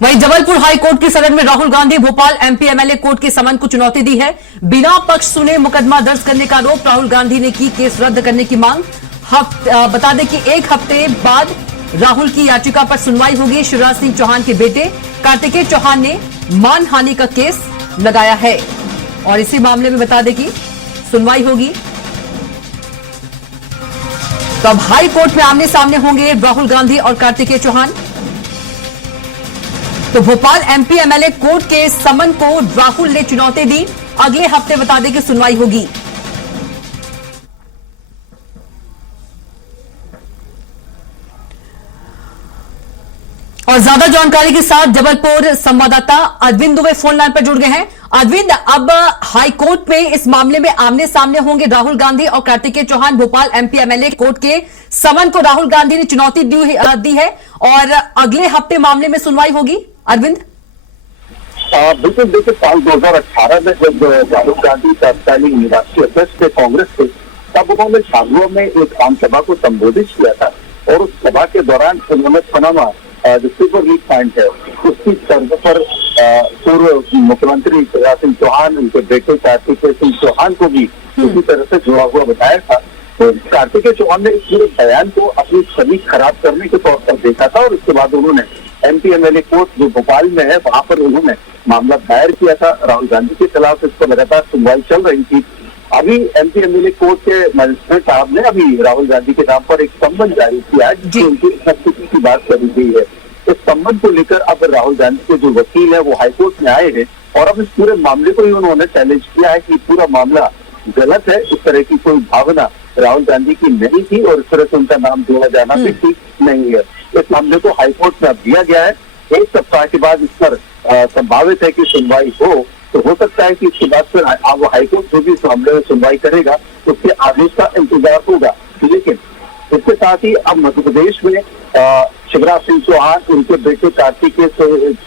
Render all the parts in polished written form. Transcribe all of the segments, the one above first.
वहीं Jabalpur high court की सदन में Rahul Gandhi Bhopal MP MLA court के समन को चुनौती दी है। बिना पक्ष सुने मुकदमा दर्ज करने का आरोप राहुल गांधी ने की केस रद्द करने की मांग। बता दें कि एक हफ्ते बाद राहुल की याचिका पर सुनवाई होगी। शिवराज सिंह चौहान के बेटे कार्तिकेय चौहान ने मानहानि का केस लगाया है और इसी मामले में बता दें कि सुनवाई होगी। तो अब हाई कोर्ट में आमने सामने होंगे राहुल गांधी और कार्तिकेय चौहान। तो भोपाल एमपी एमएलए कोर्ट के समन को राहुल ने चुनौती दी। अगले हफ्ते बता दें कि सुनवाई होगी। और ज्यादा जानकारी के साथ जबलपुर संवाददाता अरविंद दुबे फोन लाइन पर जुड़ गए हैं। अरविंद, अब हाई कोर्ट में इस मामले में आमने सामने होंगे राहुल गांधी और Kartikeya Chauhan. Bhopal MP MLA court के समन को राहुल गांधी ने चुनौती दी है और अगले हफ्ते मामले में सुनवाई होगी। अरविंद, बिल्कुल देखिए, साल 2018 में जब राहुल गांधी तत्कालीन राष्ट्रीय अध्यक्ष थे कांग्रेस के, तब उन्होंने झाबुआ में एक आम सभा को संबोधित किया था और उस सभा के दौरान उन्होंने पनामा जो सुपर लीग पॉइंट है उसकी तर्ज पर पूर्व मुख्यमंत्री शिवराज सिंह चौहान, उनके बेटे कार्तिकेय सिंह चौहान को भी उसी तरह से जुड़ा हुआ बताया था। तो कार्तिकेय चौहान ने इस पूरे बयान को अपनी छवि खराब करने के तौर पर देखा था और उसके बाद उन्होंने एमपी एमएलए कोर्ट जो भोपाल में है वहां पर उन्होंने मामला दायर किया था राहुल गांधी के खिलाफ। इस पर लगातार सुनवाई चल रही थी। अभी एमपी एमएलए कोर्ट के मजिस्ट्रेट साहब ने अभी राहुल गांधी के नाम पर एक सम्मन जारी किया है जिसमें उनकी उपस्थिति की बात करी गई है। इस सम्मन को लेकर अब राहुल गांधी के जो वकील है वो हाईकोर्ट में आए हैं और अब इस पूरे मामले को ही उन्होंने चैलेंज किया है कि पूरा मामला गलत है। इस तरह की कोई भावना राहुल गांधी की नहीं थी और इस तरह से उनका नाम जोड़ा जाना भी ठीक नहीं है। इस मामले को हाईकोर्ट में अब दिया गया है। एक सप्ताह के बाद इस पर संभावित है कि सुनवाई हो सकता है कि इसके बाद फिर अब हाईकोर्ट जो भी इस मामले में सुनवाई करेगा उसके आदेश का इंतजार होगा। लेकिन इसके साथ ही अब मध्य प्रदेश में शिवराज सिंह चौहान, उनके बेटे कार्तिकेय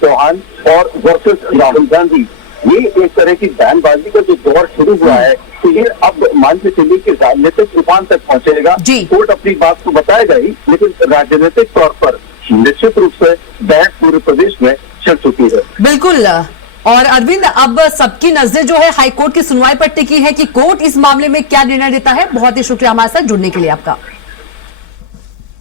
चौहान और वर्सेस राहुल गांधी, ये एक तरह की बयानबाजी का जो दौर शुरू हुआ है तो ये अब मान के चलिए कि राजनीतिक तूफान तक पहुंचेगा। कोर्ट अपनी बात को बताएगा ही, लेकिन राजनीतिक तौर पर निश्चित रूप से बहस पूरे प्रदेश में चल चुकी है। बिल्कुल। और अरविंद, अब सबकी नजरें जो है हाईकोर्ट की सुनवाई पर टिकी है कि कोर्ट इस मामले में क्या निर्णय देता है। बहुत ही शुक्रिया हमारे साथ जुड़ने के लिए आपका।